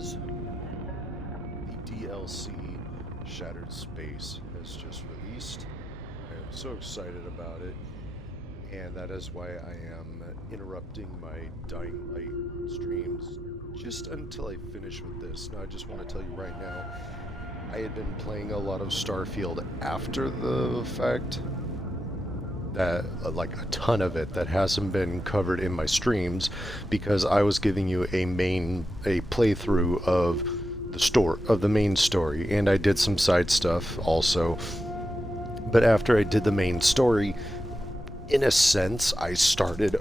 is the DLC Shattered Space has just released. I am so excited about it, and that is why I am interrupting my Dying Light streams just until I finish with this. Now, I just want to tell you right now, I had been playing a lot of Starfield after the fact, that like a ton of it that hasn't been covered in my streams because I was giving you a playthrough of the main story, and I did some side stuff also. But after I did the main story, in a sense, I started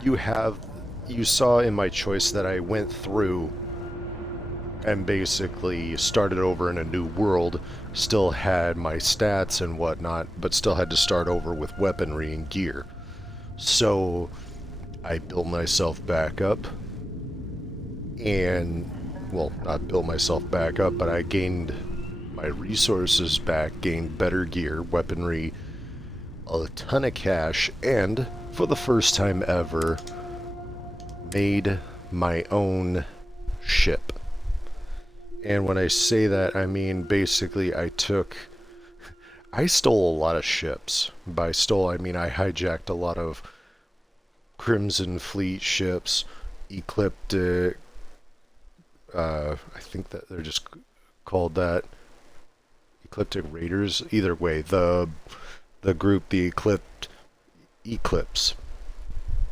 you saw in my choice that I went through and basically started over in a new world, still had my stats and whatnot, but still had to start over with weaponry and gear. So I built myself back up, and, well, not built myself back up, but I gained my resources back, gained better gear, weaponry, a ton of cash, and for the first time ever, made my own ship. And when I say that, I mean basically I stole a lot of ships. By stole, I mean I hijacked a lot of Crimson Fleet ships, Ecliptic, I think that they're just called that, Ecliptic Raiders. Either way, the group, the Eclipse.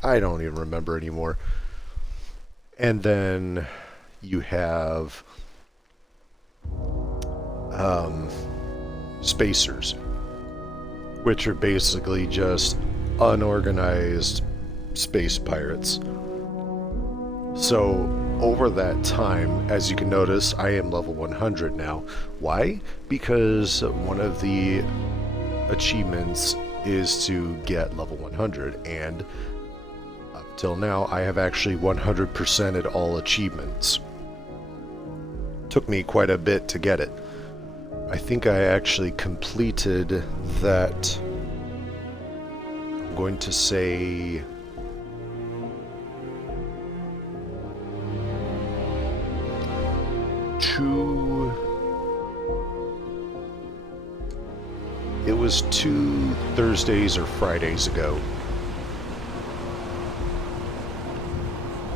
I don't even remember anymore. And then you have spacers, which are basically just unorganized space pirates. So over that time, as you can notice, I am level 100 now. Why? Because one of the achievements is to get level 100, and up till now I have actually 100%ed all achievements. Took me quite a bit to get it. I think I actually completed that, I'm going to say, it was 2 Thursdays or Fridays ago.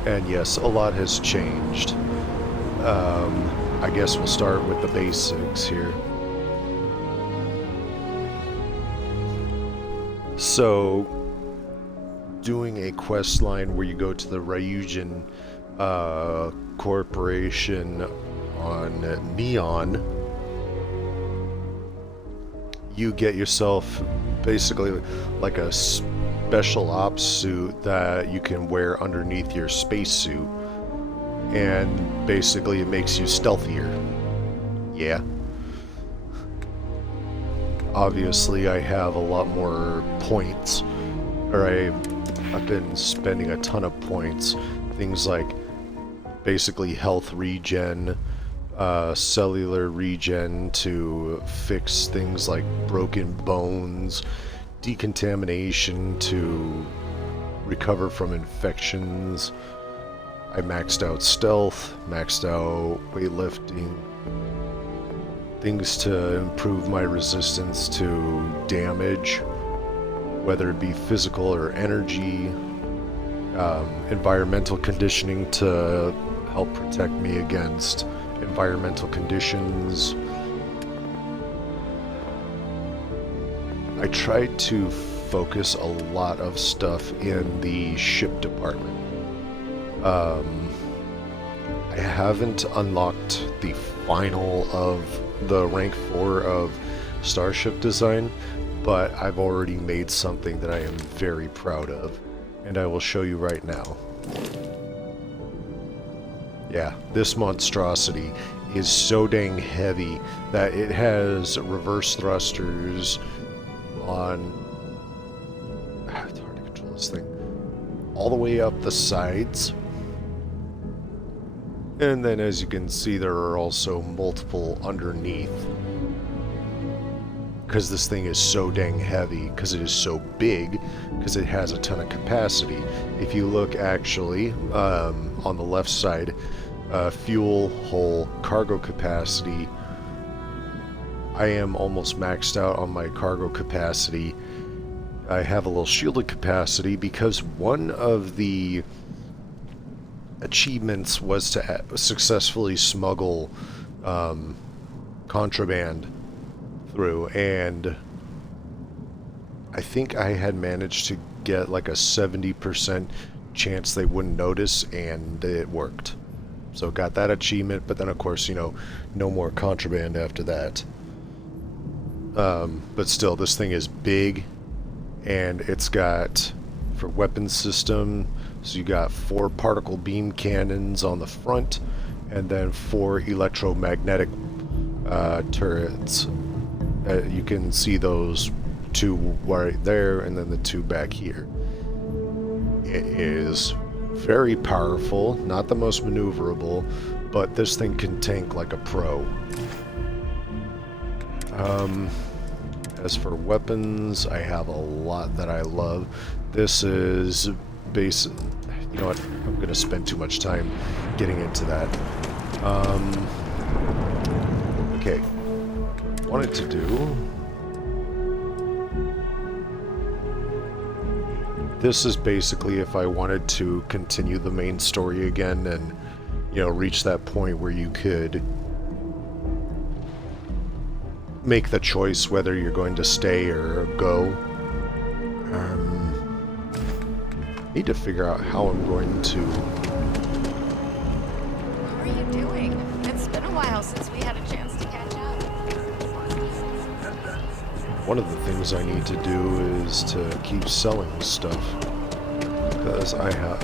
And yes, a lot has changed. I guess we'll start with the basics here. So, doing a quest line where you go to the Ryujin Corporation on Neon, you get yourself basically like a special ops suit that you can wear underneath your spacesuit, and basically it makes you stealthier. Yeah. Obviously I have a lot more points, or I've been spending a ton of points. Things like basically health regen, cellular regen to fix things like broken bones, decontamination to recover from infections. I maxed out stealth, maxed out weightlifting, things to improve my resistance to damage, whether it be physical or energy, environmental conditioning to help protect me against environmental conditions. I tried to focus a lot of stuff in the ship department. I haven't unlocked the final of the rank 4 of starship design, but I've already made something that I am very proud of, and I will show you right now. Yeah, this monstrosity is so dang heavy that it has reverse thrusters on... It's hard to control this thing. All the way up the sides. And then as you can see, there are also multiple underneath. Because this thing is so dang heavy, because it is so big, because it has a ton of capacity. If you look actually, on the left side, fuel, hull, cargo capacity. I am almost maxed out on my cargo capacity. I have a little shielded capacity because one of the achievements was to successfully smuggle contraband through, and I think I had managed to get like a 70% chance they wouldn't notice, and it worked. So got that achievement, but then of course, you know, no more contraband after that. But still, this thing is big, and it's got, for weapon system, so you got 4 particle beam cannons on the front, and then 4 electromagnetic turrets. You can see those 2 right there, and then the 2 back here. It is very powerful, not the most maneuverable, but this thing can tank like a pro. As for weapons, I have a lot that I love. This is basic. You know what? I'm going to spend too much time getting into that. Okay. Wanted to do. This is basically if I wanted to continue the main story again and, you know, reach that point where you could make the choice whether you're going to stay or go. Need to figure out how I'm going to. How are you doing? It's been a while since we had a chance to catch up. One of the things I need to do is to keep selling stuff, because I have,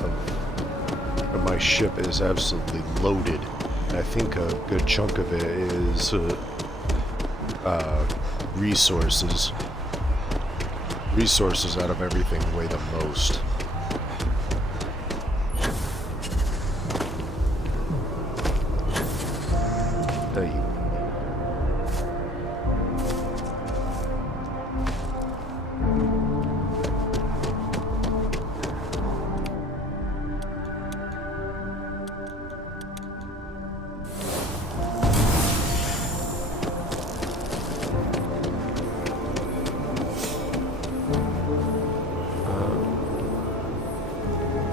my ship is absolutely loaded, and I think a good chunk of it is resources out of everything weigh the most.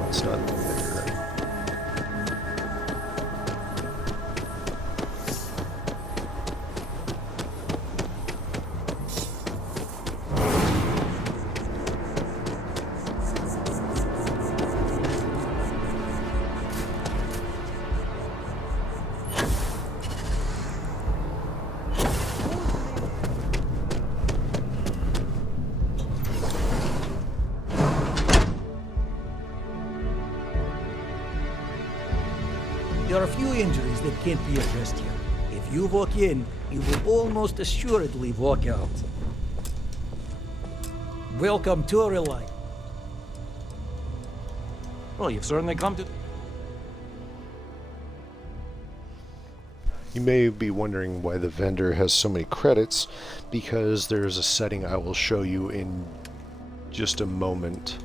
It's not there. There are few injuries that can't be addressed here. If you walk in, you will almost assuredly walk out. Welcome to our life. Well, you've certainly come to... You may be wondering why the vendor has so many credits, because there's a setting I will show you in just a moment.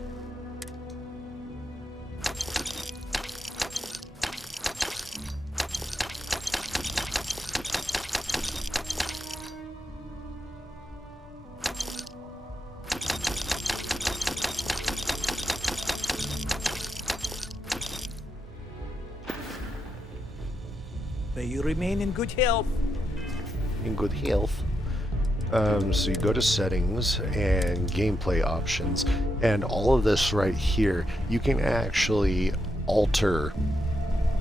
May you remain in good health. In good health. So you go to settings and gameplay options, and all of this right here, you can actually alter.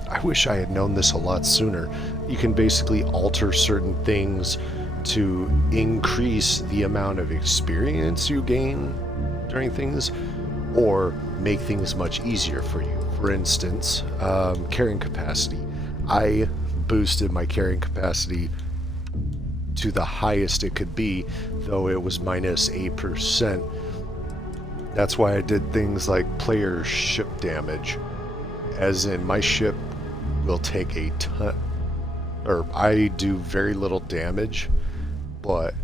I wish I had known this a lot sooner. You can basically alter certain things to increase the amount of experience you gain during things, or make things much easier for you. For instance, carrying capacity. I boosted my carrying capacity to the highest it could be, though it was minus 8%. That's why I did things like player ship damage, as in my ship will take a ton, or I do very little damage, but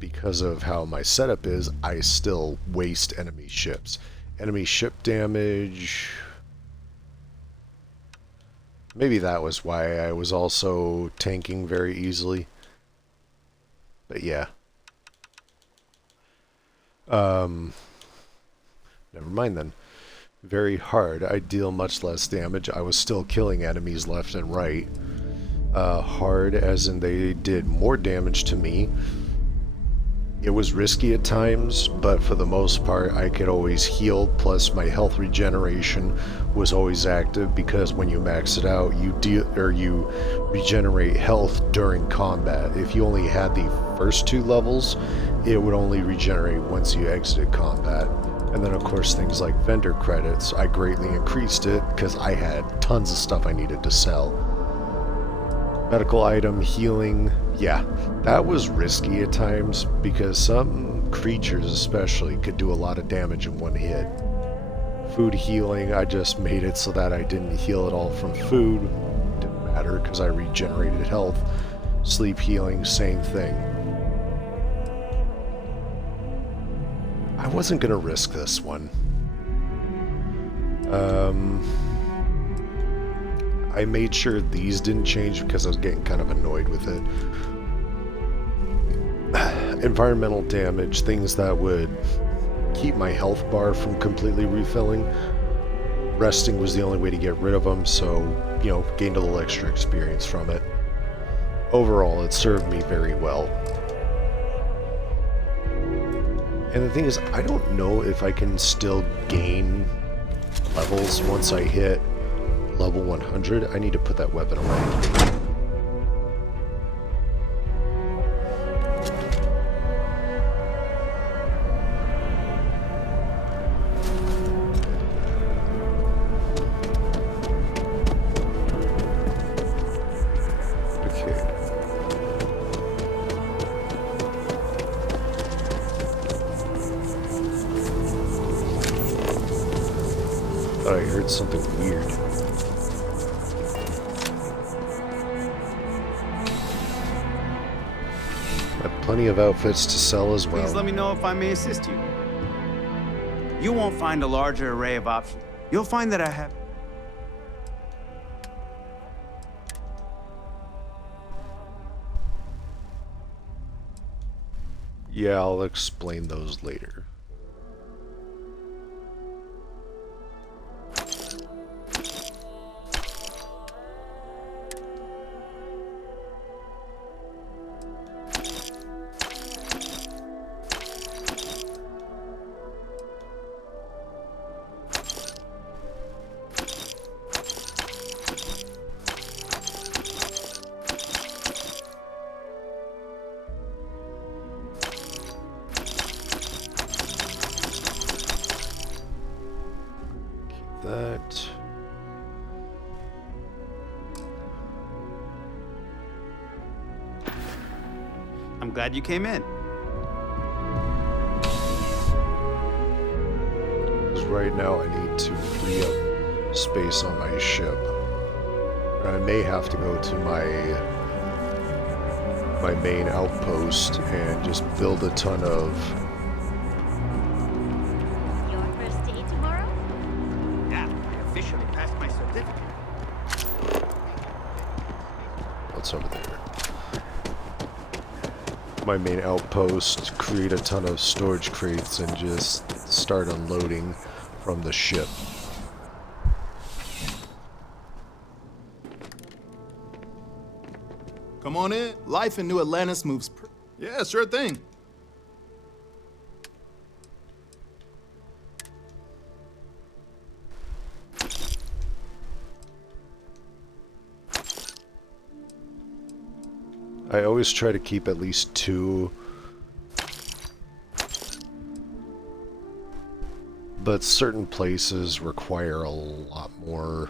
because of how my setup is, I still waste enemy ships. Enemy ship damage, Maybe that was why I was also tanking very easily. But yeah. Never mind then. Very hard. I deal much less damage. I was still killing enemies left and right. Hard as in they did more damage to me. It was risky at times, but for the most part I could always heal, plus my health regeneration was always active because when you max it out, you regenerate health during combat. If you only had the first 2 levels, it would only regenerate once you exited combat. And then of course things like vendor credits, I greatly increased it because I had tons of stuff I needed to sell. Medical item, healing, yeah, that was risky at times because some creatures especially could do a lot of damage in one hit. Food healing, I just made it so that I didn't heal at all from food. Didn't matter because I regenerated health. Sleep healing, same thing. I wasn't going to risk this one. I made sure these didn't change because I was getting kind of annoyed with it. Environmental damage, things that would keep my health bar from completely refilling. Resting was the only way to get rid of them, so, you know, gained a little extra experience from it. Overall, it served me very well. And the thing is, I don't know if I can still gain levels once I hit level 100. I need to put that weapon away. Okay. Thought I heard something weird. Plenty of outfits to sell as well. Please let me know if I may assist you. You won't find a larger array of options. You'll find that I have... Yeah, I'll explain those later. That. I'm glad you came in. Because right now I need to free up space on my ship. And I may have to go to my main outpost and just build a ton of... Your first day tomorrow? Yeah, I officially passed my certificate. What's over there? My main outpost, create a ton of storage crates and just start unloading from the ship. Come on in. Life in New Atlantis moves. Yeah, sure thing. I always try to keep at least 2. But certain places require a lot more.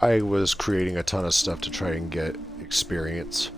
I was creating a ton of stuff to try and get experience.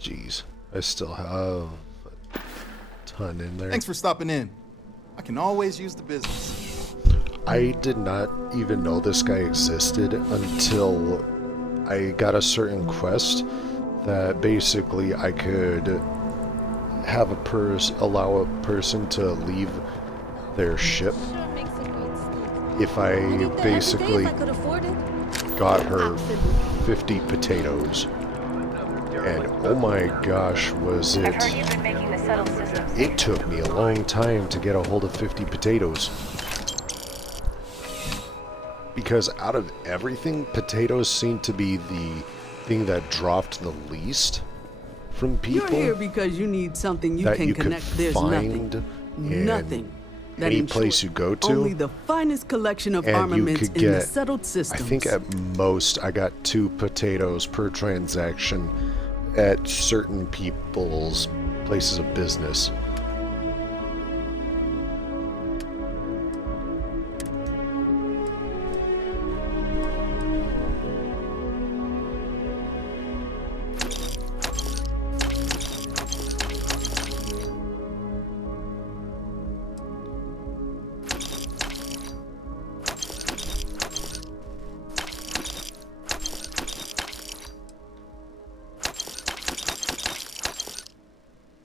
Jeez, I still have a ton in there. Thanks for stopping in. I can always use the business. I did not even know this guy existed until I got a certain quest that basically I could have allow a person to leave their ship if I basically got her 50 potatoes. And oh my gosh, was it... I've heard you've been making the subtle systems. It took me a long time to get a hold of 50 potatoes. Because out of everything, potatoes seem to be the thing that dropped the least from people. You're here because you need something you that can you could connect. There's find nothing. That any in place short, you go to. Only the finest collection of and you armaments could in the get, settled systems. I think at most I got 2 potatoes per transaction at certain people's places of business.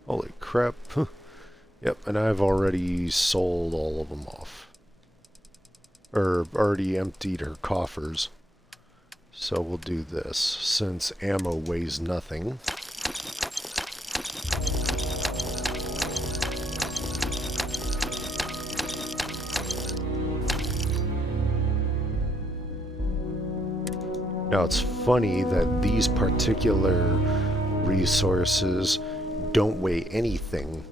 Holy crap. Yep, and I've already sold all of them off. Or already emptied her coffers. So we'll do this. Since ammo weighs nothing. Now it's funny that these particular resources don't weigh anything,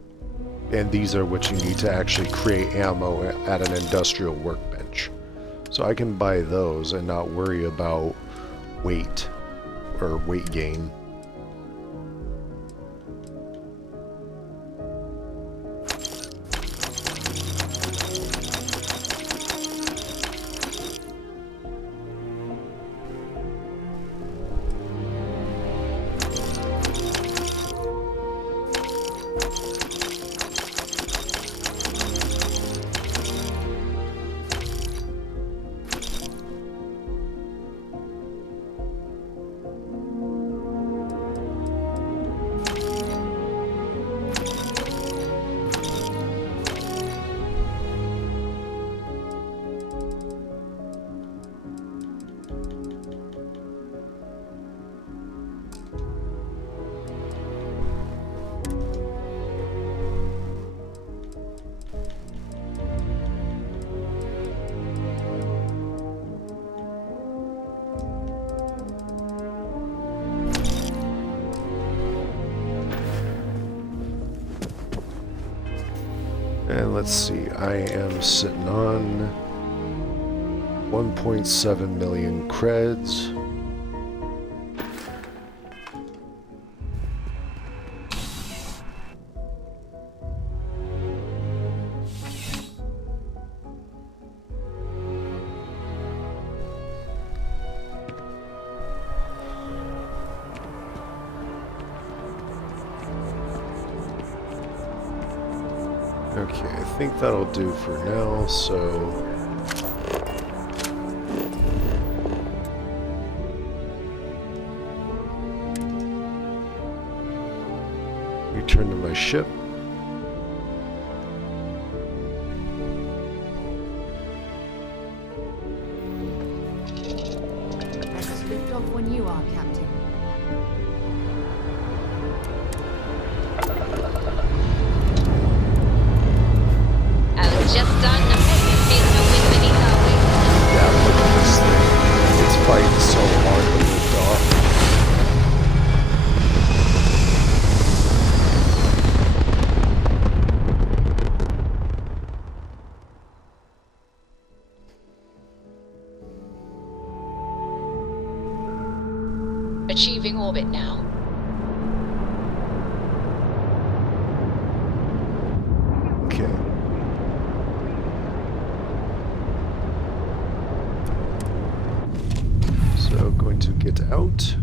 and these are what you need to actually create ammo at an industrial workbench. So I can buy those and not worry about weight or weight gain. And let's see, I am sitting on 1.7 million creds. Okay, I think that'll do for now, so... Return to my ship. Let's lift off when you are, Captain. Just done. Yeah, look at this thing. It's fighting so hard to lift off. Achieving orbit now. Okay. So going to get out,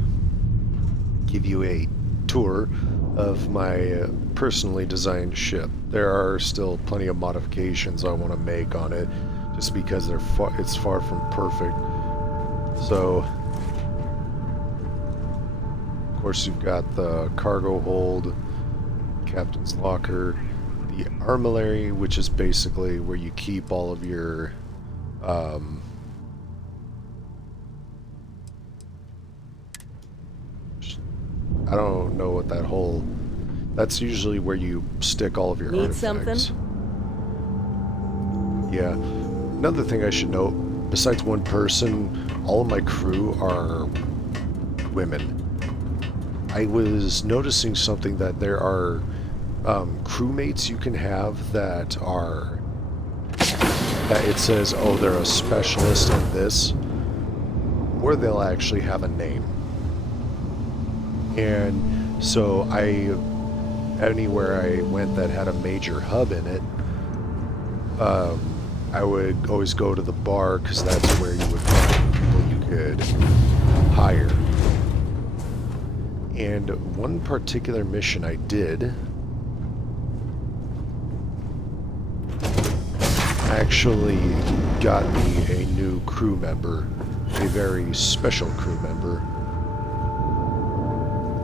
give you a tour of my personally designed ship. There are still plenty of modifications I want to make on it, just because it's far from perfect. So, of course, you've got the cargo hold, captain's locker, the armillary, which is basically where you keep all of your I don't know what that whole... That's usually where you stick all of your Need artifacts. something? Yeah. Another thing I should note, besides one person, all of my crew are women. I was noticing something, that there are crewmates you can have that are... that it says, oh, they're a specialist in this, or they'll actually have a name. And so anywhere I went that had a major hub in it, I would always go to the bar, because that's where you would find people you could hire. And one particular mission I did actually got me a new crew member, a very special crew member.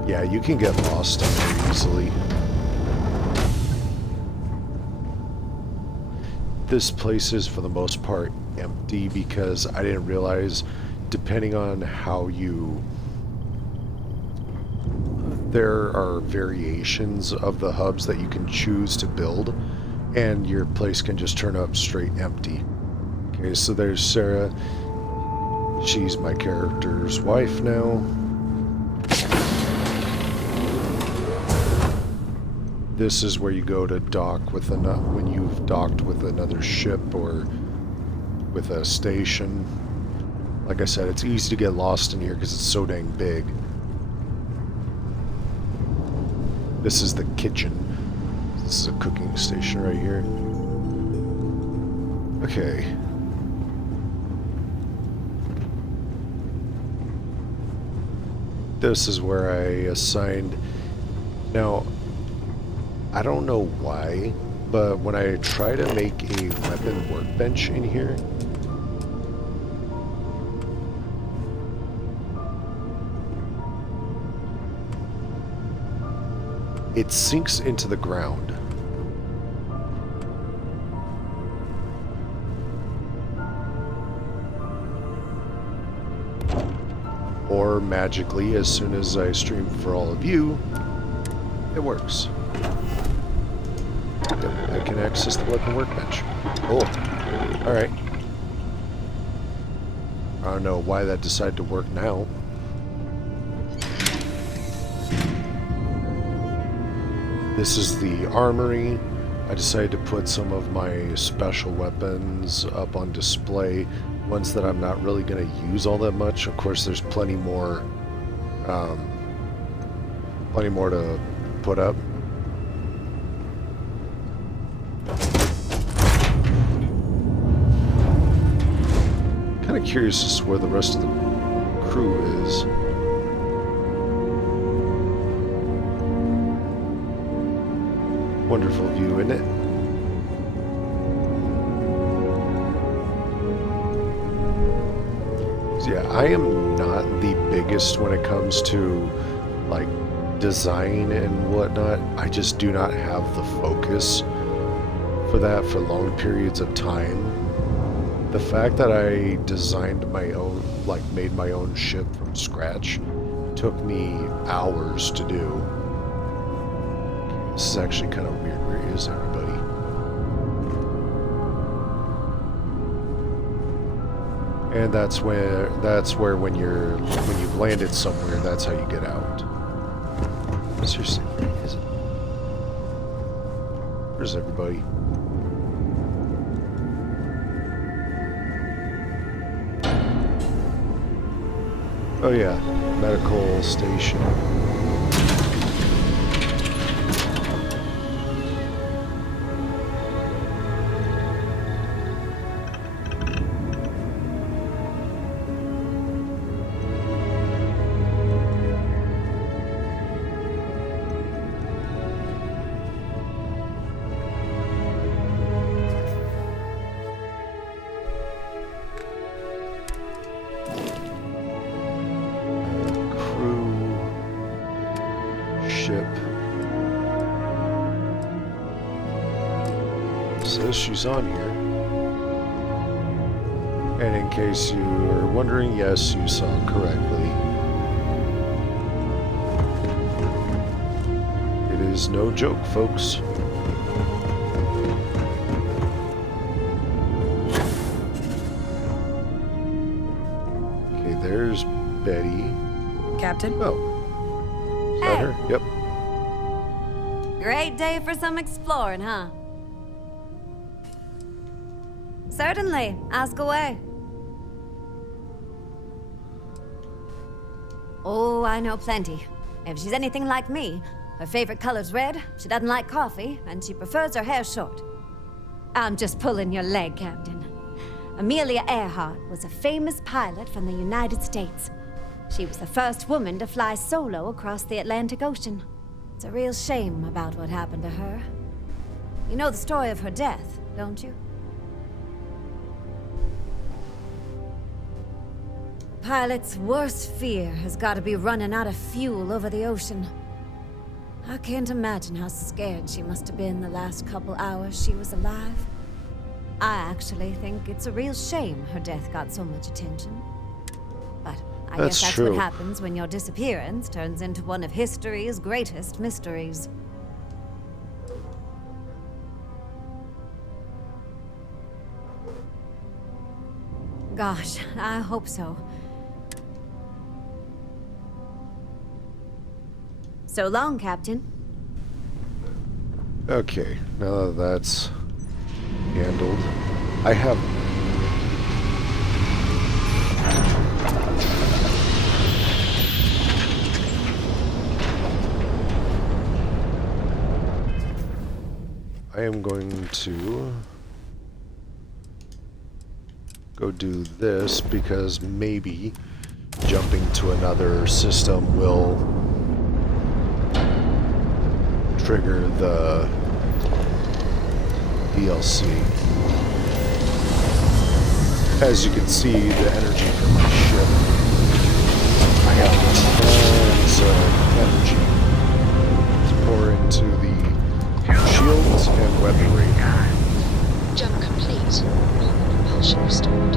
Yeah, you can get lost very easily. This place is, for the most part, empty, because I didn't realize, depending on how you... there are variations of the hubs that you can choose to build, and your place can just turn up straight empty. Okay, so there's Sarah. She's my character's wife now. This is where you go to dock with when you've docked with another ship or with a station. Like I said, it's easy to get lost in here because it's so dang big. This is the kitchen. This is a cooking station right here. Okay. This is where I assigned... Now, I don't know why, but when I try to make a weapon workbench in here, it sinks into the ground. Or magically, as soon as I stream for all of you, it works. Yep, I can access the weapon workbench. Cool. Alright. I don't know why that decided to work now. This is the armory. I decided to put some of my special weapons up on display, ones that I'm not really going to use all that much. Of course, there's plenty more to put up. Kind of curious as to where the rest of the crew is. Wonderful view, isn't it? So yeah, I am not the biggest when it comes to like design and whatnot. I just do not have the focus for that for long periods of time. The fact that I designed my own, like made my own ship from scratch, took me hours to do. This is actually kind of weird. Where is everybody? And that's where when you've landed somewhere, that's how you get out. Seriously, where is it? Where's everybody? Oh yeah, medical station. ship. Says she's on here. And in case you are wondering, yes, you saw correctly. It is no joke, folks. Okay, there's Betty. Captain? Oh. Is that Hey. her? Yep. Great day for some exploring, huh? Certainly. Ask away. Oh, I know plenty. If she's anything like me, her favorite color's red, she doesn't like coffee, and she prefers her hair short. I'm just pulling your leg, Captain. Amelia Earhart was a famous pilot from the United States. She was the first woman to fly solo across the Atlantic Ocean. It's a real shame about what happened to her. You know the story of her death, don't you? The pilot's worst fear has got to be running out of fuel over the ocean. I can't imagine how scared she must have been the last couple hours she was alive. I actually think it's a real shame her death got so much attention. But I That's guess that's true. what happens when your disappearance turns into one of history's greatest mysteries. Gosh, I hope so. So long, Captain. Okay, now that that's handled, I have. I am going to go do this because maybe jumping to another system will trigger the DLC. As you can see, the energy from my ship, I have tons of energy to pour into the shields and weaponry. Jump complete. Normal propulsion restored.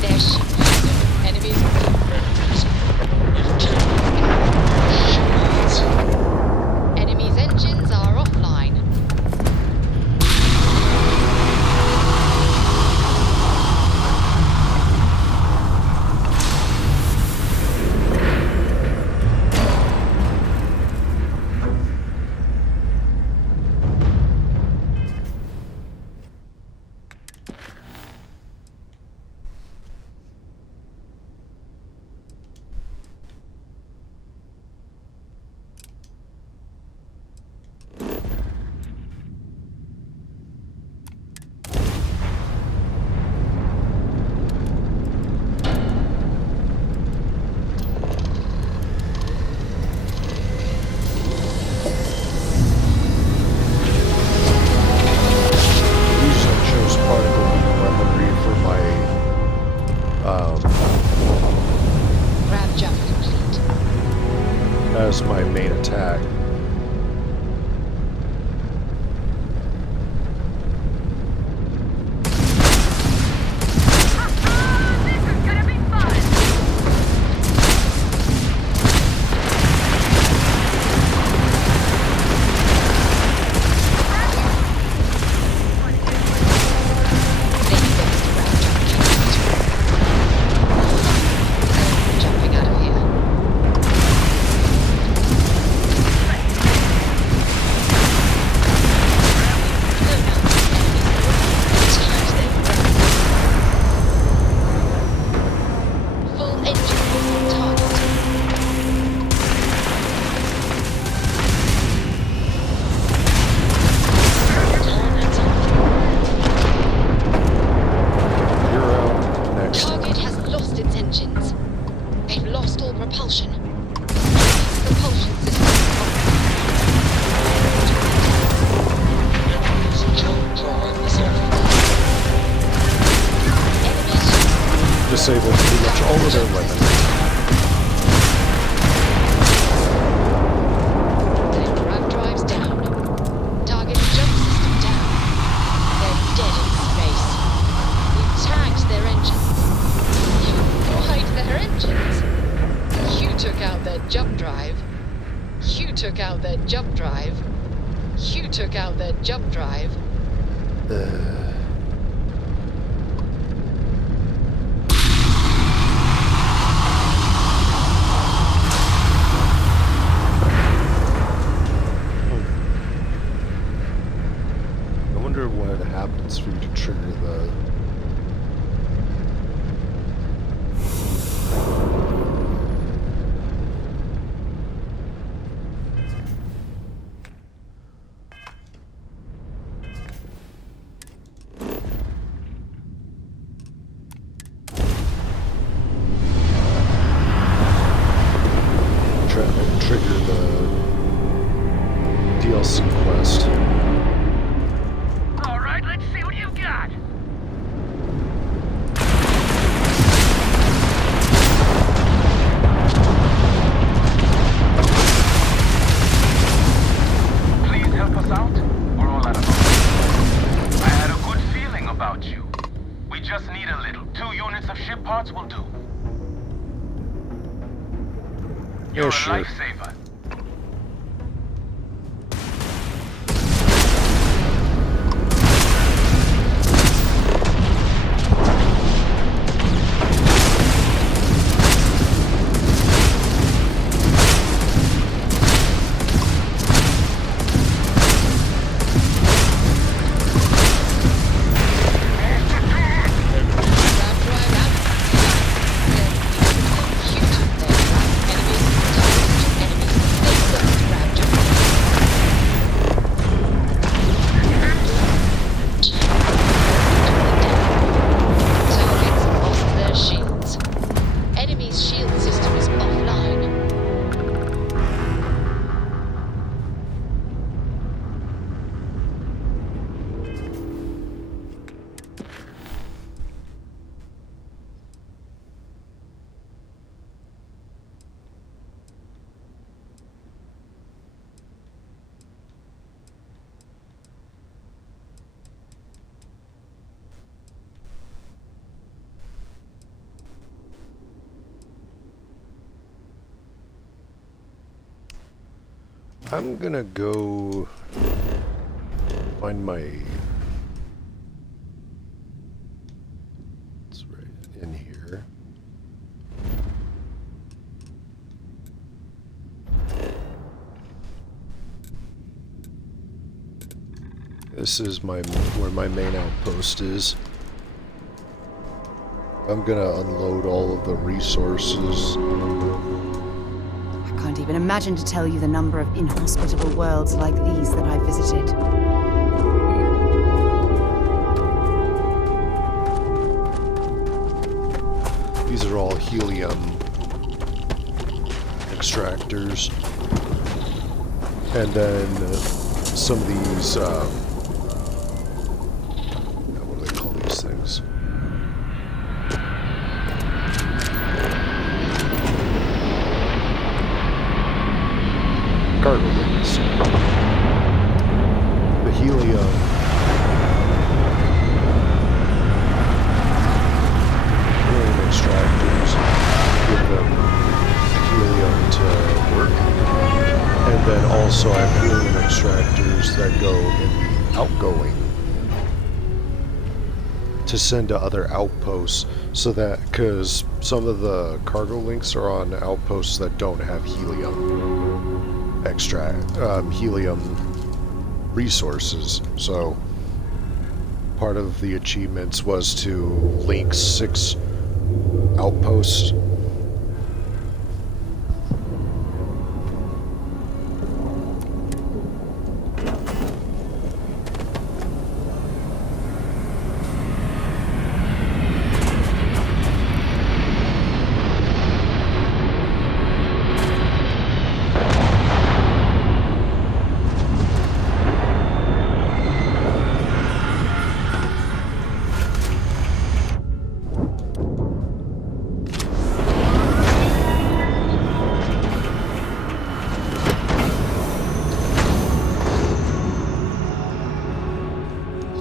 Their ship. Enemies. Enemies' engines are offline. Usually I chose particle beam weaponry for my Grab jump complete. as my main attack. Jumping out of here. disable pretty much all of their weapons. Their grab drives down. Target jump system down. They're dead in space. We tagged their engines. You fried their engines. You took out their jump drive. You took out their jump drive. You took out their jump drive. I wonder what happens for you to trigger the... trigger the DLC quest. All right, let's see what you've got. Please help us out. We're all out of money. I had a good feeling about you. We just need a little. 2 units of ship parts will do. You're Yeah, a sure. lifesaver. Grab drive out. You took their grab. Enemies. Target. Enemies. They lost grab drive. Targets lost their shields. Enemy's shield system is offline. I'm gonna go find my... It's right in here. This is where my main outpost is. I'm gonna unload all of the resources. I can't even imagine to tell you the number of inhospitable worlds like these that I've visited. These are all helium extractors. And then some of these, what do they call these things? Cargo links. The helium extractors give them helium to work. And then also I have helium extractors that go in the outgoing to send to other outposts, so that, because some of the cargo links are on outposts that don't have helium helium resources. So part of the achievements was to link 6 outposts.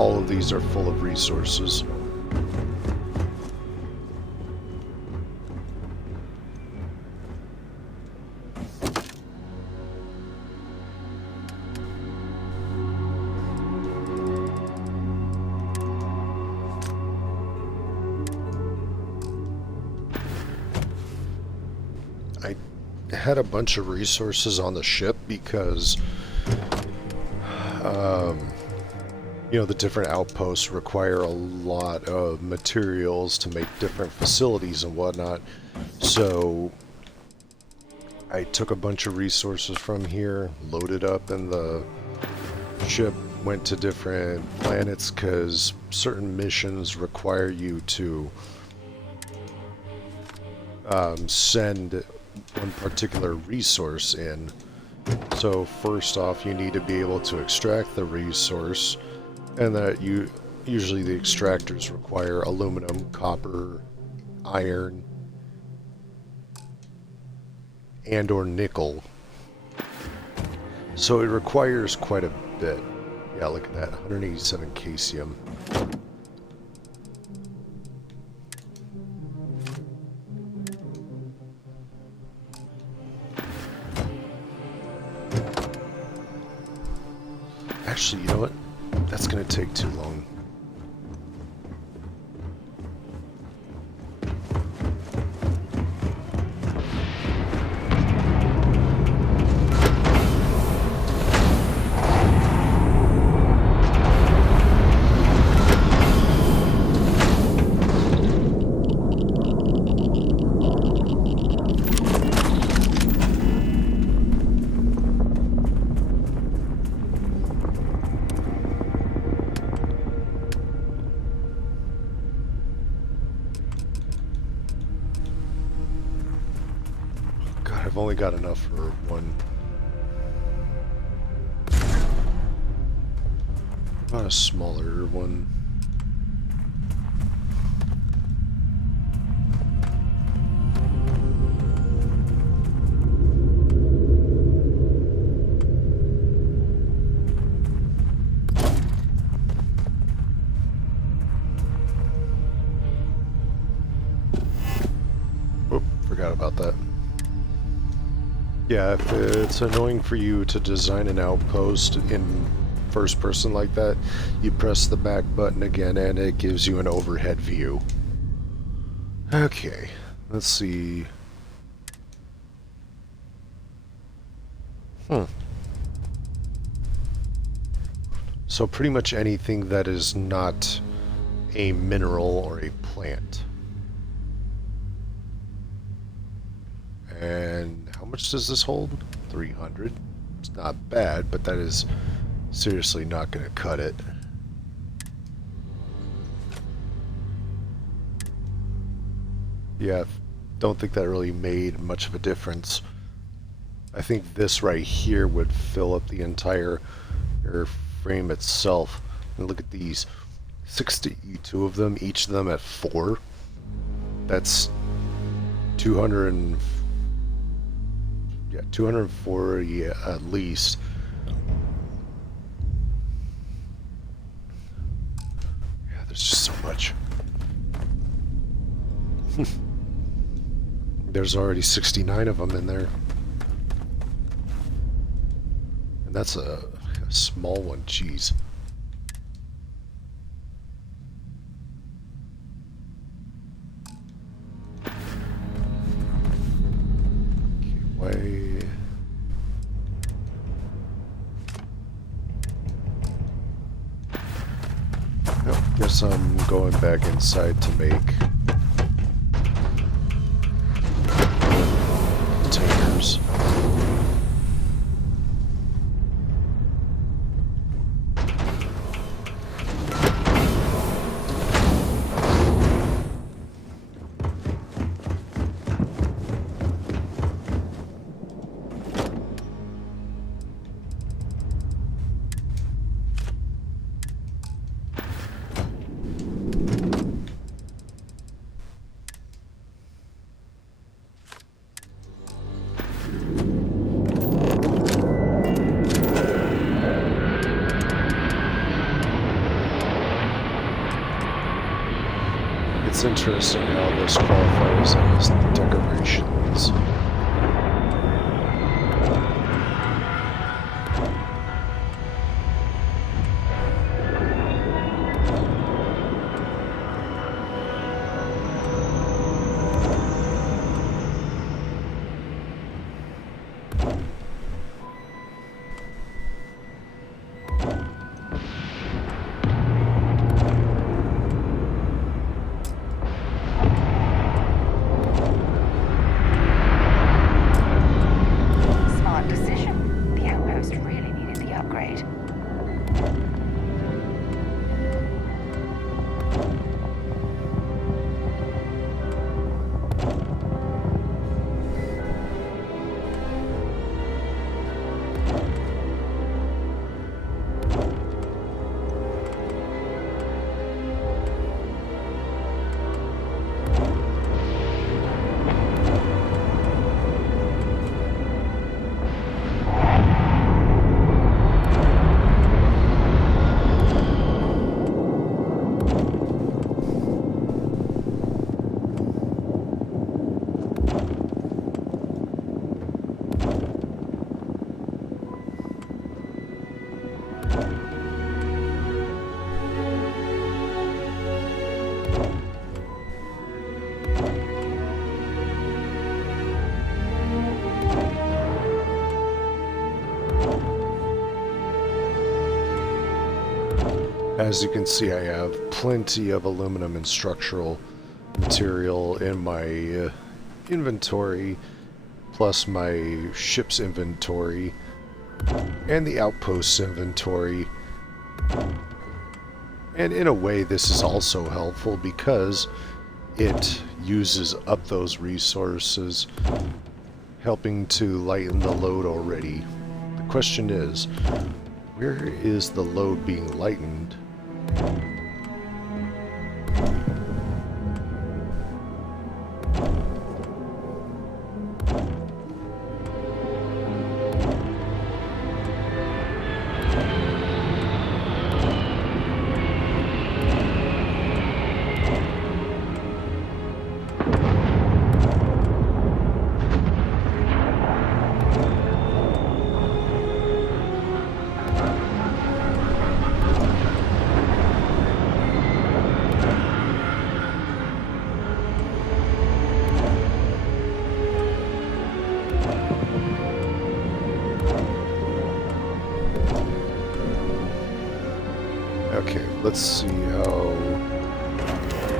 all of these are full of resources. I had a bunch of resources on the ship because you know, the different outposts require a lot of materials to make different facilities and whatnot. So I took a bunch of resources from here, loaded up in the ship, went to different planets because certain missions require you to send one particular resource in. So first off, you need to be able to extract the resource, and that usually the extractors require aluminum, copper, iron, and or nickel. So it requires quite a bit. Yeah, look at that, 187 caesium. Actually, you know what? That's gonna take too long. I've only got enough for one. Not a smaller one. Oh, forgot about that. Yeah, if it's annoying for you to design an outpost in first person like that, you press the back button again and it gives you an overhead view. Okay, let's see. So pretty much anything that is not a mineral or a plant. And how much does this hold? 300. It's not bad, but that is seriously not going to cut it. Yeah, don't think that really made much of a difference. I think this right here would fill up the entire airframe itself. And look at these. 62 of them, each of them at 4. That's 240 at least. Yeah, there's just so much. There's already 69 of them in there. And that's a small one, jeez. Way. Oh, guess I'm going back inside to make containers. It's interesting how this qualifies as decorations. Smart decision. The outpost really needed the upgrade. As you can see, I have plenty of aluminum and structural material in my inventory, plus my ship's inventory, and the outpost's inventory. And in a way, this is also helpful because it uses up those resources, helping to lighten the load already. The question is, where is the load being lightened? Okay, let's see how we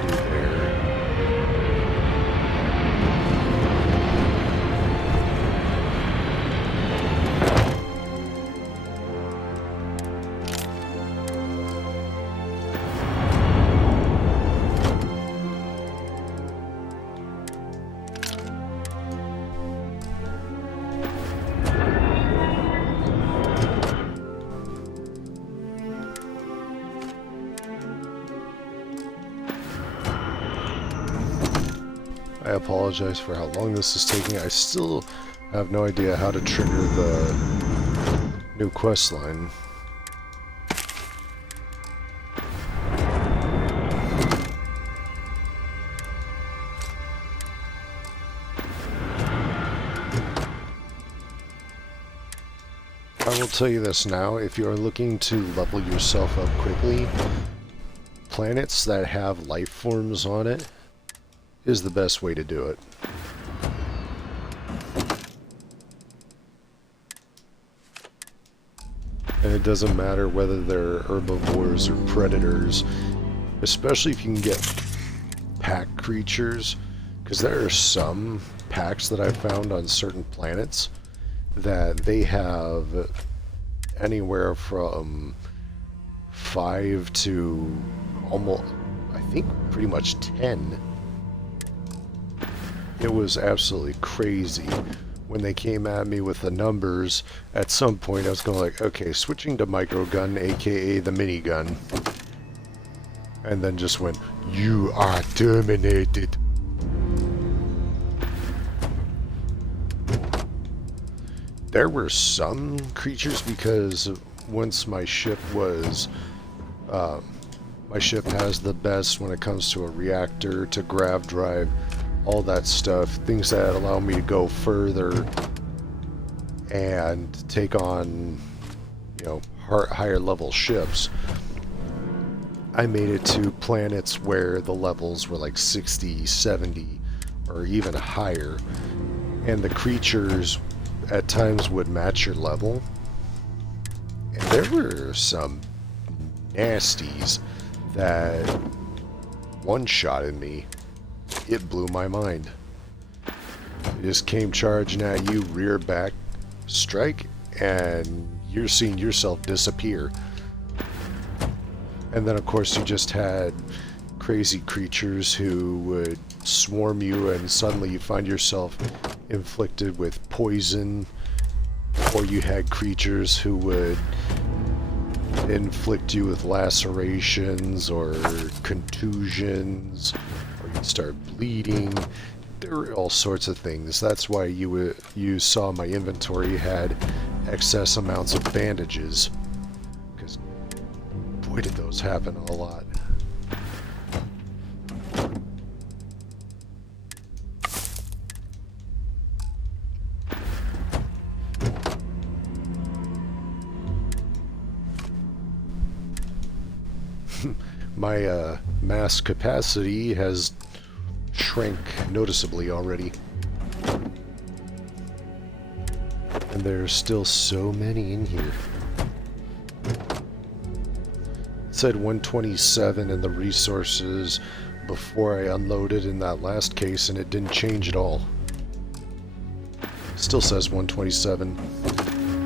do there. I apologize for how long this is taking. I still have no idea how to trigger the new quest line. I will tell you this now, if you are looking to level yourself up quickly, planets that have life forms on it is the best way to do it. And it doesn't matter whether they're herbivores or predators, especially if you can get pack creatures, because there are some packs that I've found on certain planets that they have anywhere from 5 to almost, I think, pretty much 10. It was absolutely crazy when they came at me with the numbers. At some point I was going like, okay, switching to microgun, aka the minigun. And then just went, you are terminated. There were some creatures, because once my ship was My ship has the best when it comes to a reactor, to grav drive, all that stuff. Things that allow me to go further and take on, you know, higher level ships. I made it to planets where the levels were like 60, 70, or even higher. And the creatures at times would match your level. And there were some nasties that one-shotted me. It blew my mind. It just came charging at you, rear back, strike, and you're seeing yourself disappear. And then of course you just had crazy creatures who would swarm you, and suddenly you find yourself inflicted with poison, or you had creatures who would inflict you with lacerations or contusions, or you'd start bleeding. There were all sorts of things. That's why you saw my inventory had excess amounts of bandages, because boy did those happen a lot. My mass capacity has shrank noticeably already. And there's still so many in here. It said 127 in the resources before I unloaded in that last case, and it didn't change at all. Still says 127.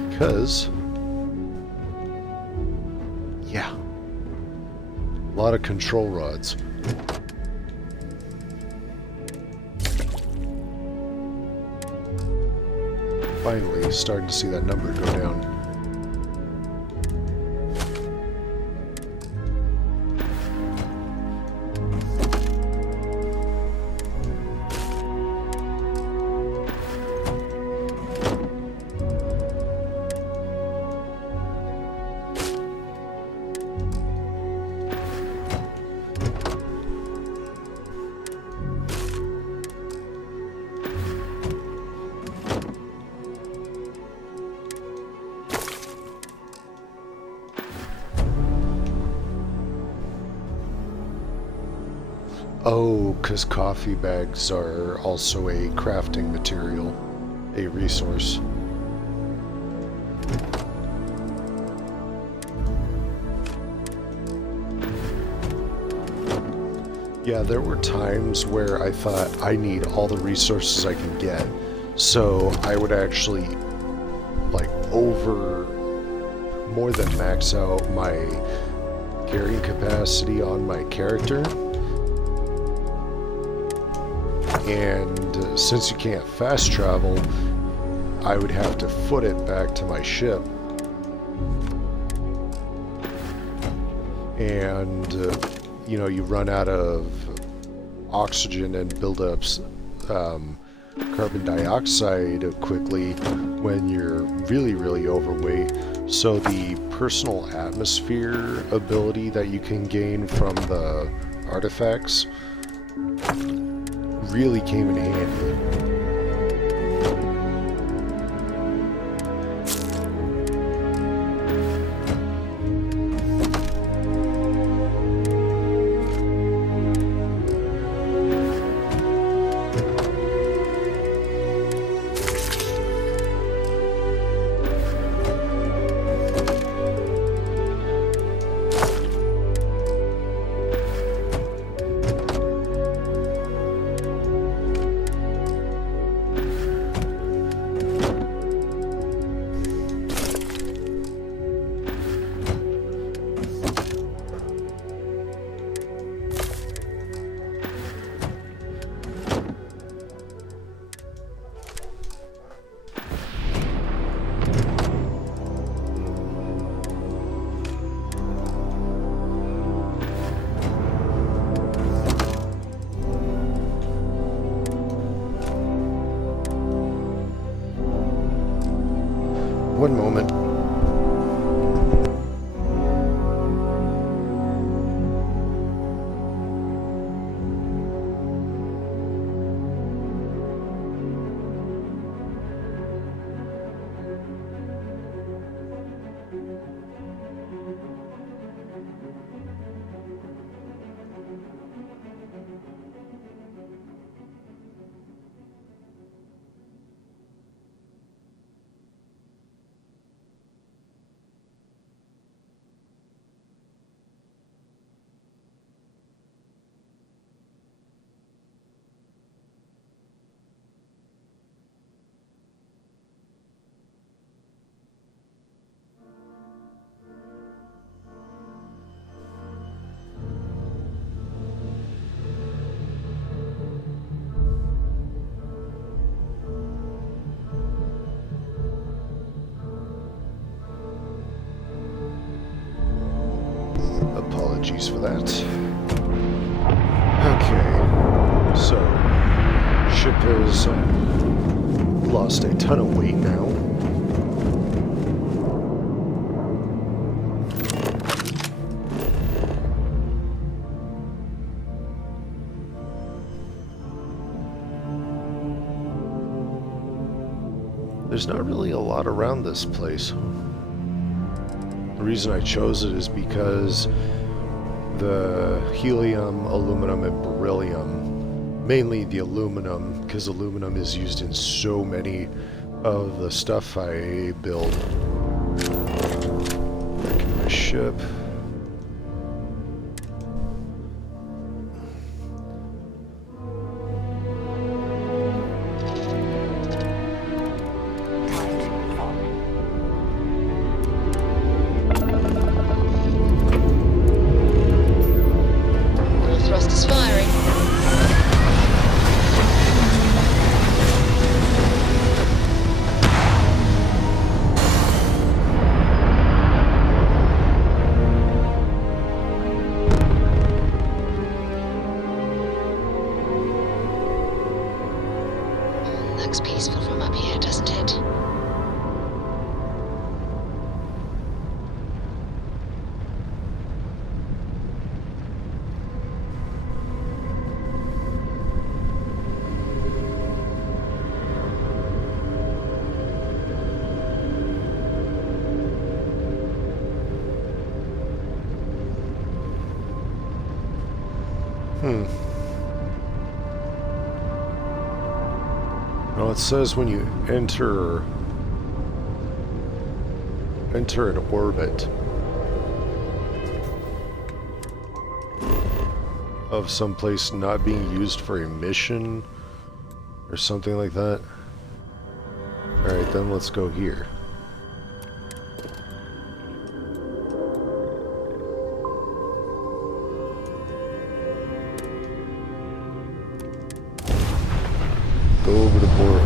Because... yeah. A lot of control rods. Finally, starting to see that number go down. Oh, because coffee bags are also a crafting material, a resource. Yeah, there were times where I thought I need all the resources I can get, so I would actually, like, more than max out my carrying capacity on my character. And since you can't fast travel, I would have to foot it back to my ship. And, you know, you run out of oxygen and build up carbon dioxide quickly when you're really, really overweight. So the personal atmosphere ability that you can gain from the artifacts really came in handy. Apologies for that. Okay, so ship has lost a ton of weight now. There's not really a lot around this place. The reason I chose it is because the helium, aluminum, and beryllium, mainly the aluminum, because aluminum is used in so many of the stuff I build. Back in my ship. Looks peaceful from up here, doesn't it? Well, it says when you enter an orbit of someplace not being used for a mission or something like that. Alright, then let's go here. Go over the board.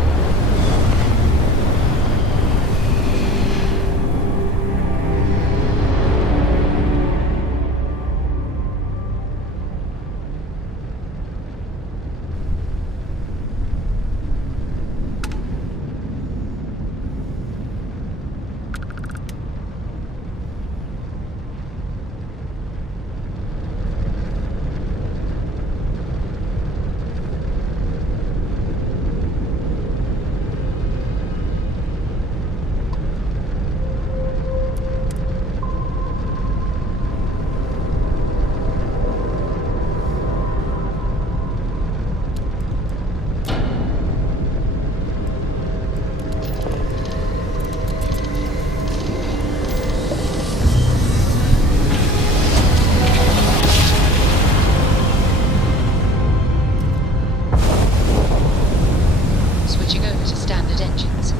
Switching over to standard engines.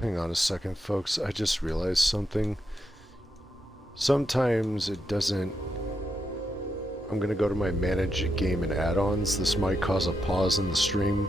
Hang on a second, folks. I just realized something. Sometimes it doesn't... I'm gonna go to my manage game and add-ons. This might cause a pause in the stream.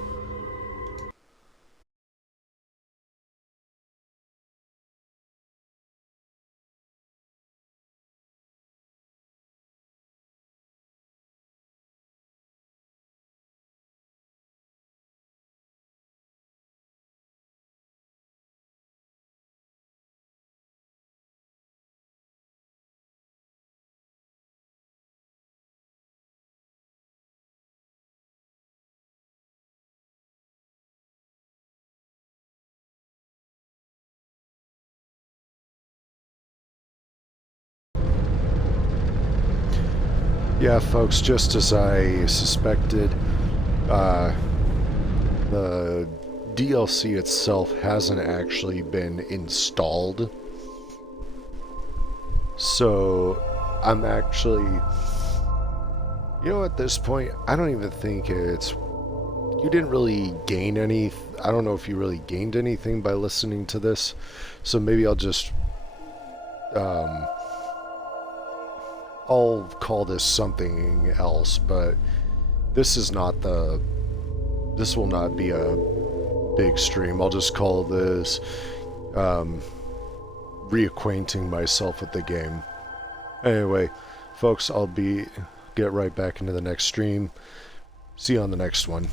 Yeah, folks, just as I suspected, the DLC itself hasn't actually been installed. So, I'm actually... You know, at this point, I don't even think it's... You didn't really gain any... I don't know if you really gained anything by listening to this. So maybe I'll just... I'll call this something else, but this is not the... This will not be a big stream. I'll just call this reacquainting myself with the game. Anyway, folks, I'll get right back into the next stream. See you on the next one.